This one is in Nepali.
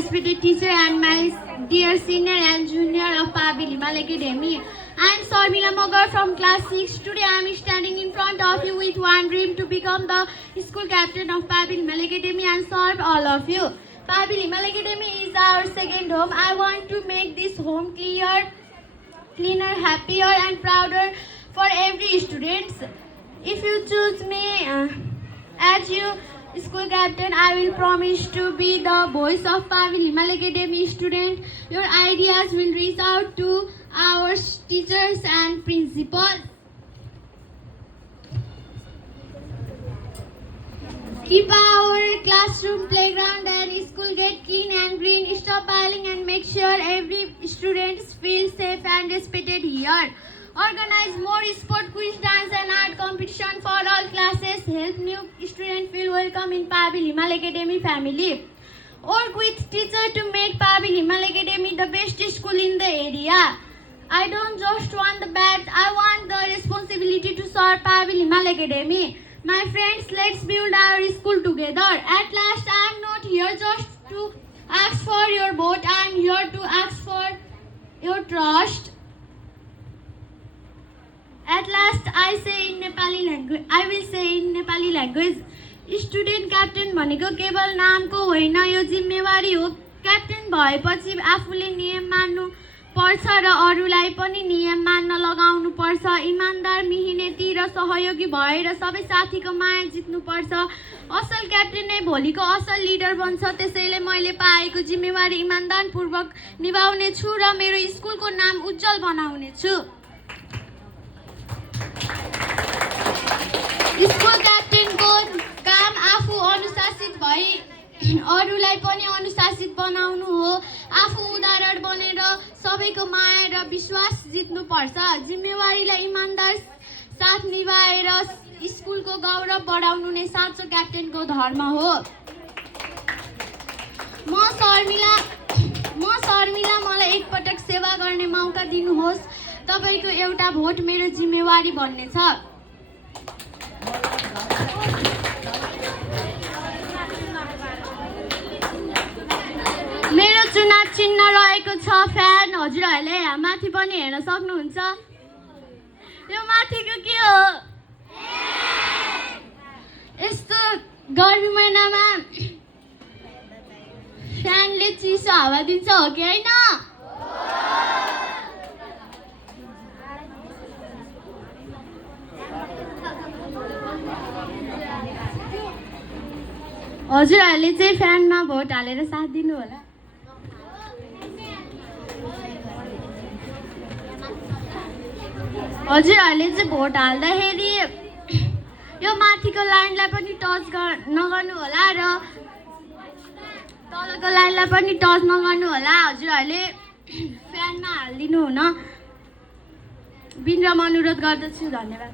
Respected teacher and my dear senior and junior of Pabil Himal Academy. I am Sarmila Magar from class 6. Today I am standing in front of you with one dream to become the school captain of Pabil Himal Academy and serve all of you. Pabil Himal Academy is our second home. I want to make this home cleaner, happier and prouder for every student. If you choose me as your school captain, I will promise to be the voice of Pabil Himal Academy student. Your ideas will reach out to our teachers and principals. Keep our classroom, playground and school get clean and green. Stop piling and make sure every student feels safe and respected here. Organize more sport, quiz, dance and art competition for all classes. Help new students feel welcome in Pabil Himal Academy family. Work with teachers to make Pabil Himal Academy the best school in the area. I don't just want the badge, I want the responsibility to serve Pabil Himal Academy. My friends, let's build our school together. At last, I am not here just to ask for your vote. I am here to ask for your trust. At last, I will say in Nepali language. Student captain भनेको केवल नामको होइन, यो जिम्मेवारी हो. क्याप्टेन भएपछि आफूले नियम मान्नु पर्छ र अरूलाई पनि नियम मान्न लगाउनु पर्छ. इमानदार, मेहनती र सहयोगी भएर सबै साथीको माया जित्नु पर्छ. असल क्याप्टेन नै भोलिको असल लिडर बन्छ. त्यसैले मैले पाएको जिम्मेवारी इमानदारपूर्वक निभाउने छु र मेरो स्कुलको नाम उज्जवल बनाउने छु. स्कुल क्याप्टेनको काम आफू अनुशासित भई अरूलाई पनि अनुशासित बनाउनु हो. आफू उदाहरण बनेर सबैको माया र विश्वास जित्नुपर्छ. जिम्मेवारीलाई इमानदार साथ निभाएर स्कुलको गौरव बढाउनु नै साँचो क्याप्टेनको धर्म हो. म शर्मिला मलाई एकपटक सेवा गर्ने मौका दिनुहोस्. तपाईको एउटा भोट मेरो जिम्मेवारी बन्नेछ. मेरो चुनाव चिन्ह रहेको छ फ्यान. हजुरहरूले माथि पनि हेर्न सक्नुहुन्छ. यो माथिको के हो? यस्तो गर्मी महिनामा फ्यानले चिसो हावा दिन्छ हो कि होइन? हजुरहरूले चाहिँ फ्यानमा भोट हालेर साथ दिनु होला. हजुरहरूले चाहिँ भोट हाल्दाखेरि यो माथिको लाइनलाई पनि टच नगर्नु होला र तलको लाइनलाई पनि टच नगर्नु होला. हजुरहरूले फ्यानमा हालिदिनु हुन विनम्र अनुरोध गर्दछु. धन्यवाद.